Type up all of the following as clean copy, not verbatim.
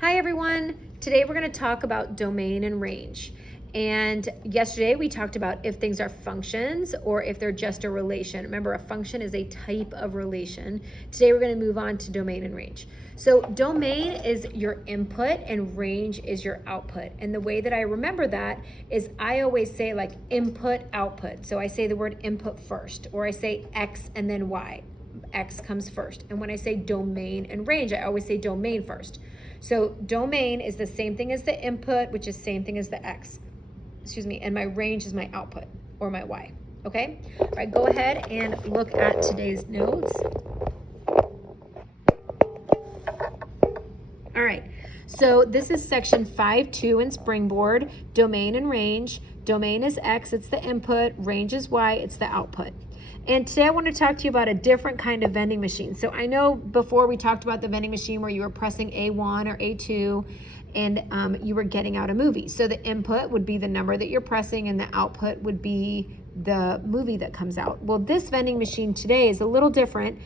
Hi everyone! Today we're going to talk about domain and range. And yesterday we talked about if things are functions or if they're just a relation. Remember, a function is a type of relation. Today we're going to move on to domain and range. So domain is your input and range is your output. And the way that I remember that is I always say like input, output. So I say the word input first, or I say X and then Y. X comes first. And when I say domain and range, I always say domain first. So domain is the same thing as the input, which is same thing as the X, and my range is my output or my Y, okay? All right, go ahead and look at today's notes. All right, so this is section 5.2 in Springboard, domain and range. Domain is X, it's the input, range is Y, it's the output. And today I want to talk to you about a different kind of vending machine. So I know before we talked about the vending machine where you were pressing A1 or A2 and you were getting out a movie. So the input would be the number that you're pressing and the output would be the movie that comes out. Well, this vending machine today is a little different.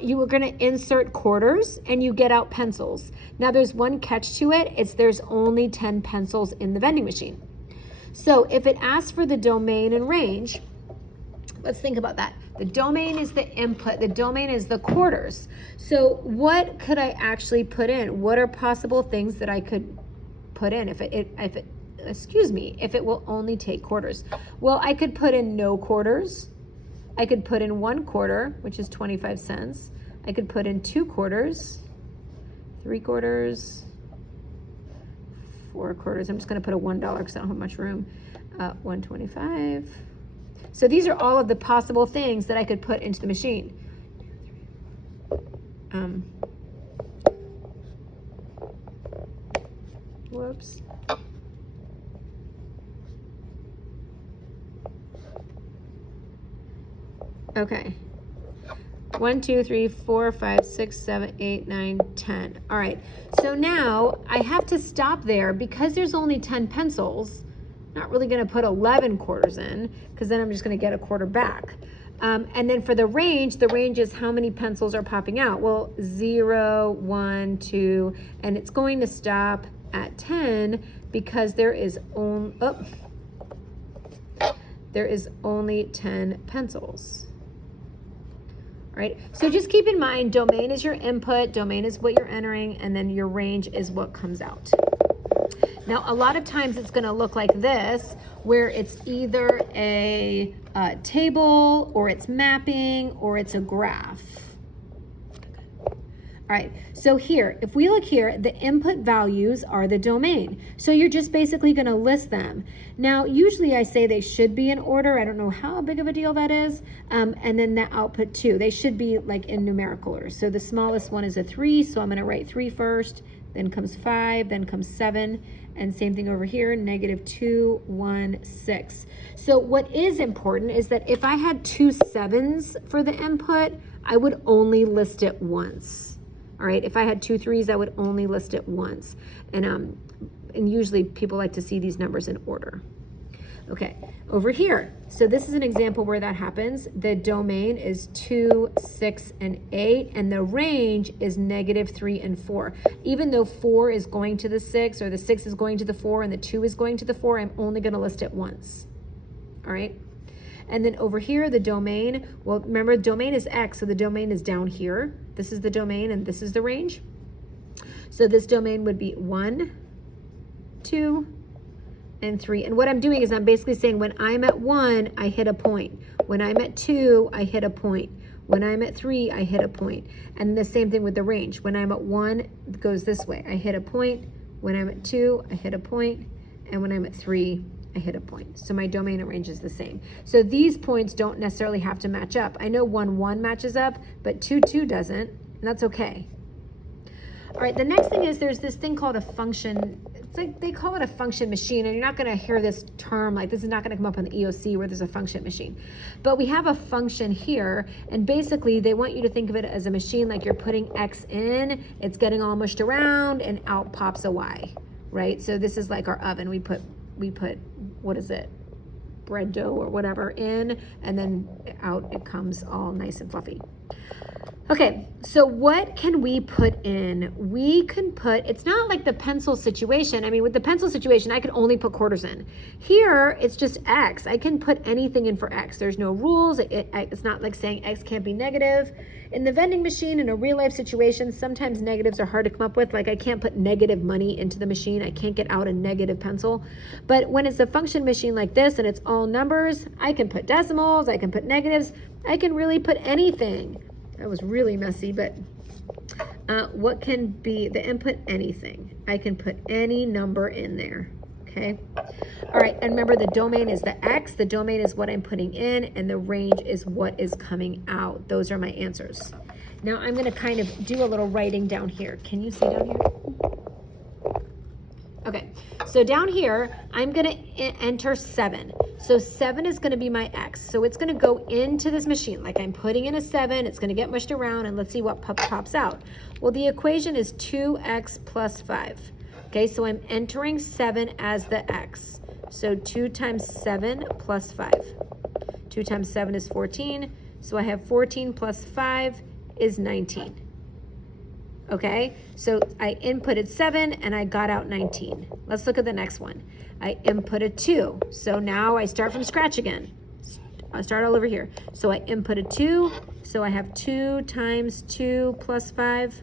You were going to insert quarters and you get out pencils. Now there's one catch to it. There's only 10 pencils in the vending machine. So if it asks for the domain and range, let's think about that. The domain is the input. The domain is the quarters. So what could I actually put in? What are possible things that I could put in if it will only take quarters? Well, I could put in no quarters. I could put in 1 quarter, which is 25 cents. I could put in 2 quarters, 3 quarters, 4 quarters. I'm just going to put a $1 because I don't have much room. 125. So these are all of the possible things that I could put into the machine. Whoops. Okay. 1, 2, 3, 4, 5, 6, 7, 8, 9, 10. All right. So now I have to stop there because there's only 10 pencils. Not really going to put 11 quarters in because then I'm just going to get a quarter back. And then for the range is how many pencils are popping out. Well, 0, 1, 2, and it's going to stop at 10 because there is only 10 pencils. All right, so just keep in mind, domain is your input, domain is what you're entering, and then your range is what comes out. Now, a lot of times it's going to look like this, where it's either a table, or it's mapping, or it's a graph. All right, so here, if we look here, the input values are the domain. So you're just basically going to list them. Now, usually I say they should be in order. I don't know how big of a deal that is. And then the output too. They should be like in numerical order. So the smallest one is a 3, so I'm going to write 3 first. Then comes 5, then comes 7, and same thing over here, -2, 1, 6. So what is important is that if I had 2 7s for the input, I would only list it once. All right, if I had 2 3s, I would only list it once. And usually people like to see these numbers in order. Okay, over here. So this is an example where that happens. The domain is 2, 6, and 8, and the range is -3 and 4. Even though 4 is going to the 6, or the 6 is going to the 4, and the 2 is going to the 4, I'm only going to list it once. All right? And then over here, the domain, well, remember, domain is X, so the domain is down here. This is the domain, and this is the range. So this domain would be 1, 2, and 3. And what I'm doing is I'm basically saying when I'm at 1, I hit a point. When I'm at 2, I hit a point. When I'm at 3, I hit a point. And the same thing with the range. When I'm at 1, it goes this way. I hit a point. When I'm at 2, I hit a point. And when I'm at 3, I hit a point. So my domain and range is the same. So these points don't necessarily have to match up. I know 1, 1 matches up, but 2, 2 doesn't, and that's okay. All right, the next thing is there's this thing called a function. It's like they call it a function machine, and you're not going to hear this term, like this is not going to come up on the EOC where there's a function machine. But we have a function here, and basically they want you to think of it as a machine like you're putting X in, it's getting all mushed around, and out pops a Y, right? So this is like our oven. We put what is it? Bread dough or whatever in, and then out it comes all nice and fluffy. Okay, so what can we put in? We can put, it's not like the pencil situation. I mean, with the pencil situation, I can only put quarters in. Here, it's just X. I can put anything in for X. There's no rules. It's not like saying X can't be negative. In the vending machine, in a real life situation, sometimes negatives are hard to come up with. Like I can't put negative money into the machine. I can't get out a negative pencil. But when it's a function machine like this and it's all numbers, I can put decimals, I can put negatives, I can really put anything. That was really messy, but what can be the input? Anything. I can put any number in there, okay? All right, and remember the domain is the X, the domain is what I'm putting in, and the range is what is coming out. Those are my answers. Now I'm gonna kind of do a little writing down here. Can you see down here? Okay, so down here, I'm gonna enter 7. So 7 is gonna be my X. So it's gonna go into this machine. Like I'm putting in a 7, it's gonna get mushed around, and let's see what pops out. Well, the equation is 2x plus 5. Okay, so I'm entering 7 as the X. So 2 times 7 plus 5. 2 times 7 is 14. So I have 14 plus 5 is 19. Okay, so I inputted 7 and I got out 19. Let's look at the next one. I inputted 2. So now I start from scratch again. I start all over here. So I inputted 2. So I have 2 times 2 plus 5.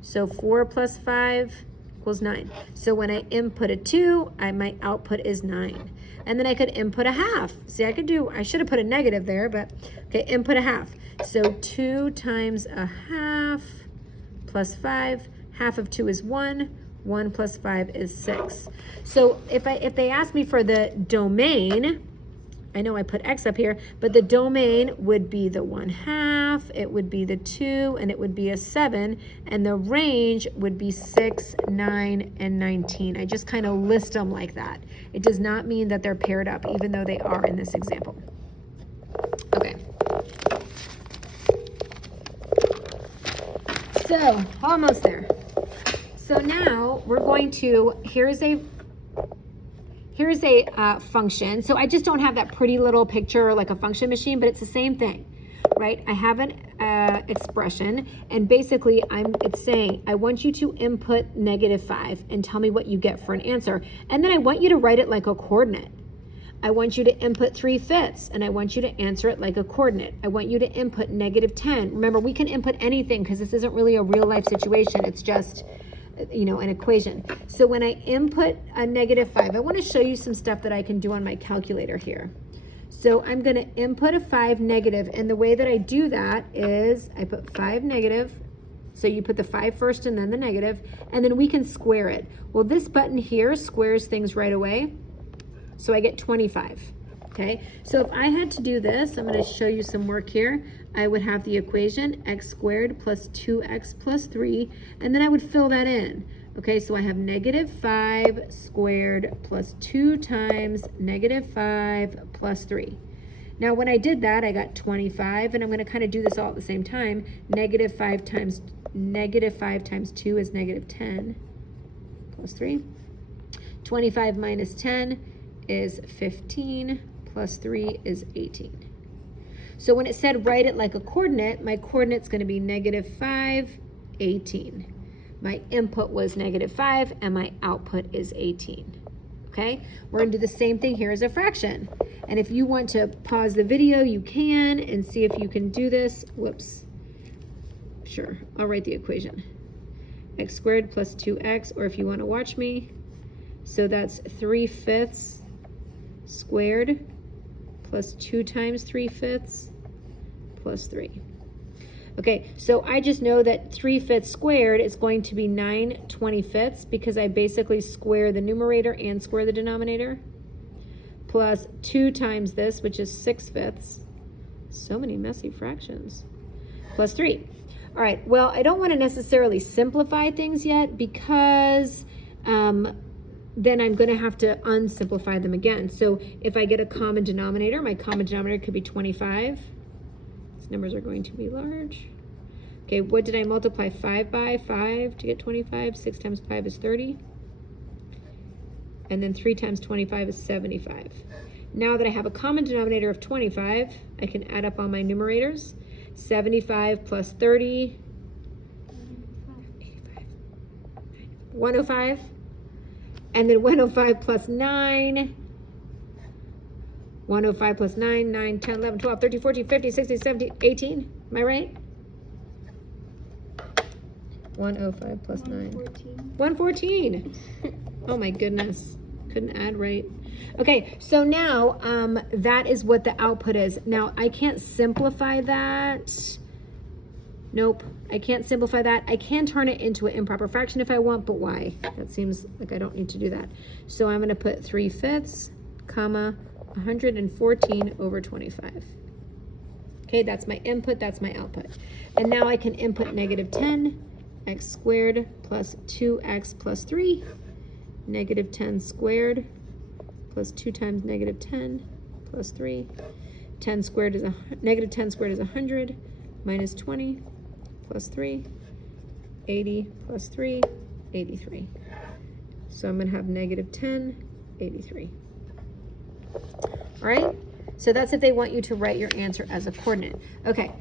So 4 plus 5 equals 9. So when I inputted 2, my output is 9. And then I could input a half. See, I should have put a negative there, but okay, input a half. So 2 times a half plus 5, half of 2 is 1, 1 plus 5 is 6. So if they ask me for the domain, I know I put X up here, but the domain would be the 1/2, it would be the 2, and it would be a 7, and the range would be 6, 9, and 19. I just kind of list them like that. It does not mean that they're paired up, even though they are in this example. Okay. So, almost there. So now we're going to, here's a function. So I just don't have that pretty little picture like a function machine, but it's the same thing, right? I have an expression, and basically it's saying, I want you to input -5 and tell me what you get for an answer. And then I want you to write it like a coordinate. I want you to input 3/5, and I want you to answer it like a coordinate. I want you to input -10. Remember, we can input anything because this isn't really a real life situation. It's just, an equation. So when I input a -5, I want to show you some stuff that I can do on my calculator here. So I'm going to input a 5 negative, and the way that I do that is I put 5 negative. So you put the 5 first and then the negative, and then we can square it. Well, this button here squares things right away. So I get 25, okay? So if I had to do this, I'm gonna show you some work here. I would have the equation x squared plus 2x plus 3, and then I would fill that in. Okay, so I have -5 squared plus 2 times -5 plus 3. Now when I did that, I got 25, and I'm gonna kind of do this all at the same time. -5 times 2 is -10 plus 3. 25 minus 10 is 15, plus 3 is 18. So when it said write it like a coordinate, my coordinate's going to be -5, 18. My input was -5, and my output is 18. Okay? We're going to do the same thing here as a fraction. And if you want to pause the video, you can, and see if you can do this. Whoops. Sure, I'll write the equation. X squared plus 2x, or if you want to watch me, so that's 3/5 squared plus 2 times 3/5 plus 3. Okay, so I just know that 3/5 squared is going to be 9/25 because I basically square the numerator and square the denominator, plus 2 times this, which is 6/5. So many messy fractions. Plus 3. All right, well, I don't want to necessarily simplify things yet because then I'm going to have to unsimplify them again. So if I get a common denominator, my common denominator could be 25. These numbers are going to be large. Okay, what did I multiply 5 by? 5 to get 25. 6 times 5 is 30. And then 3 times 25 is 75. Now that I have a common denominator of 25, I can add up all my numerators. 75 plus 30, 105, and then 105 plus 9, 105 plus 9, 9, 10, 11, 12, 13, 14, 15, 16, 17, 18. Am I right? 105 plus 9. 114. Oh my goodness. Couldn't add right. Okay, so now that is what the output is. Now I can't simplify that. Nope, I can't simplify that. I can turn it into an improper fraction if I want, but why? That seems like I don't need to do that. So I'm going to put 3/5, comma, 114 over 25. Okay, that's my input, that's my output. And now I can input negative 10, x squared plus 2x plus 3, negative 10 squared plus 2 times negative 10 plus 3. 10 squared is negative 10 squared is 100 minus 20 plus 3. 80 plus 3, 83. So I'm going to have negative 10, 83. All right, so that's if they want you to write your answer as a coordinate. Okay,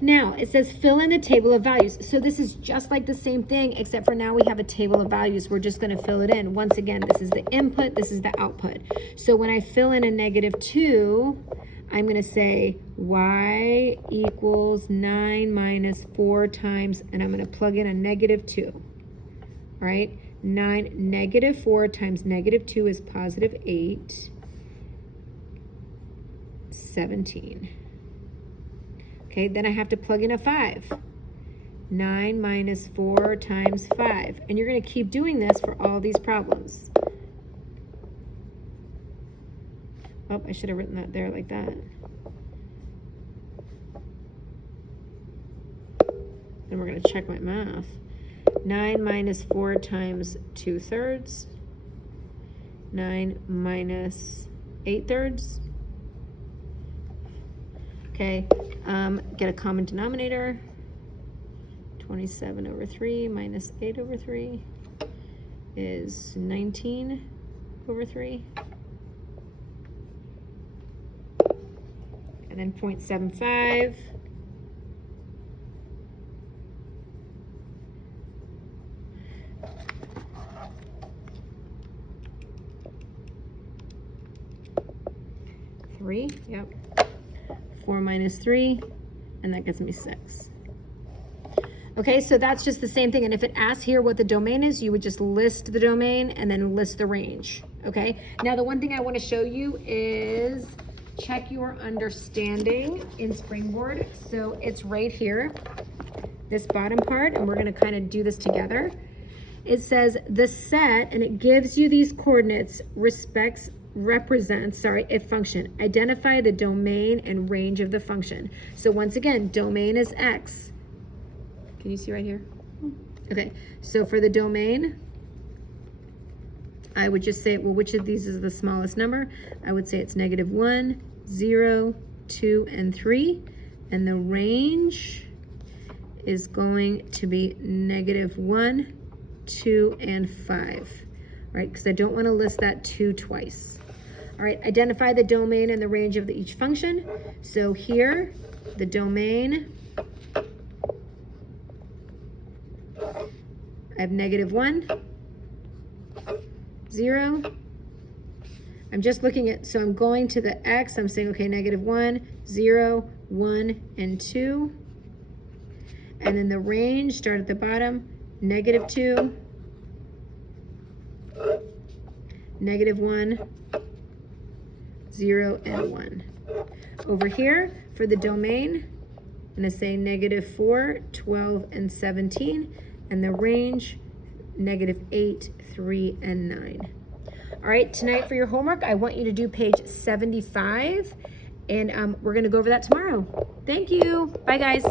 now it says fill in the table of values. So this is just like the same thing, except for now we have a table of values. We're just going to fill it in. Once again, this is the input, this is the output. So when I fill in a negative 2, I'm going to say y equals 9 minus 4 times, and I'm going to plug in a negative 2. All right, negative 4 times negative 2 is positive 8. 17. Okay, then I have to plug in a 5. 9 minus 4 times 5. And you're going to keep doing this for all these problems. Oh, I should have written that there like that. Then we're going to check my math. 9 minus 4 times 2/3. 9 minus 8/3. Okay, get a common denominator. 27 over 3 minus 8 over 3 is 19 over 3. And then 0.75. Yep. 4 minus 3, and that gets me 6. Okay, so that's just the same thing. And if it asks here what the domain is, you would just list the domain and then list the range. Okay, now the one thing I want to show you is check your understanding in Springboard. So it's right here, this bottom part, and we're going to kind of do this together. It says the set, and it gives you these coordinates, represents a function. Identify the domain and range of the function. So once again, domain is x. Can you see right here? Okay, so for the domain, I would just say, well, which of these is the smallest number? I would say it's negative 1, 0, 2, and 3. And the range is going to be negative 1, 2, and 5. All right, because I don't want to list that 2 twice. All right, identify the domain and the range of each function. So here, the domain, I have negative 1, 0. I'm just looking at, so I'm going to the x. I'm saying, okay, negative 1, 0, 1, and 2. And then the range, start at the bottom, negative 2, negative 1, 0, and 1. Over here, for the domain, I'm going to say negative 4, 12, and 17. And the range, negative 8, 3, and 9. All right, tonight for your homework, I want you to do page 75. And we're going to go over that tomorrow. Thank you. Bye, guys.